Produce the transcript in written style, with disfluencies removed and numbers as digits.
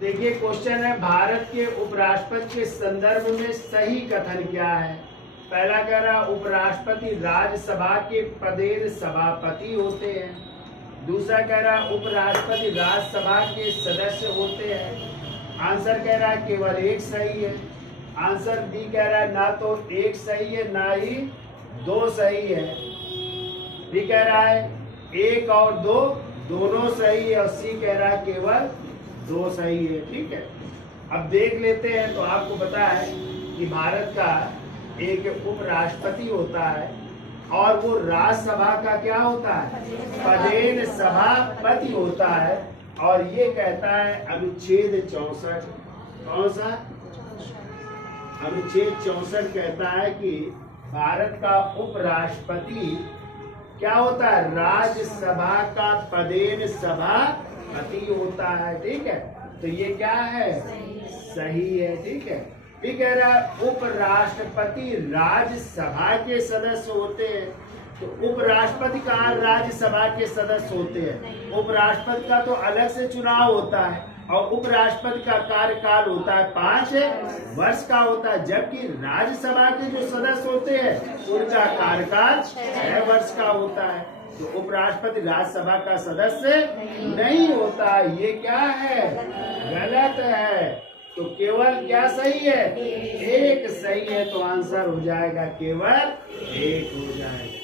देखिए क्वेश्चन है, भारत के उपराष्ट्रपति के संदर्भ में सही कथन क्या है। पहला कह रहा उपराष्ट्रपति राज्यसभा के पदेन सभापति होते हैं। दूसरा कह रहा उपराष्ट्रपति राज्यसभा के सदस्य होते हैं। आंसर कह रहा है केवल एक सही है। आंसर बी कह रहा है ना तो एक सही है ना ही दो सही है। बी कह रहा है एक और दो दोनों सही है और सी कह रहा है केवल दो सही है। ठीक है, अब देख लेते हैं। तो आपको पता है कि भारत का एक उपराष्ट्रपति होता है और वो राज्यसभा का क्या होता है, पदेन सभापति होता है। और ये कहता है अनुच्छेद 64, कौन सा अनुच्छेद 64 कहता है कि भारत का उपराष्ट्रपति क्या होता है, राज्यसभा का पदेन सभापति होता है। ठीक है, तो ये क्या है, सही है। ठीक है, ये कह रहा है उपराष्ट्रपति राज्यसभा के सदस्य होते हैं। तो उपराष्ट्रपति कहाँ राज्यसभा के सदस्य होते हैं। उपराष्ट्रपति का तो अलग से चुनाव होता है और उपराष्ट्रपति का कार्यकाल होता है 5 वर्ष का होता है, जबकि राज्यसभा के जो सदस्य होते हैं उनका कार्यकाल 6 वर्ष का होता है। तो उपराष्ट्रपति राज्यसभा का सदस्य नहीं होता। ये क्या है, गलत है। तो केवल क्या सही है, एक सही है। तो आंसर हो जाएगा केवल एक हो जाएगा।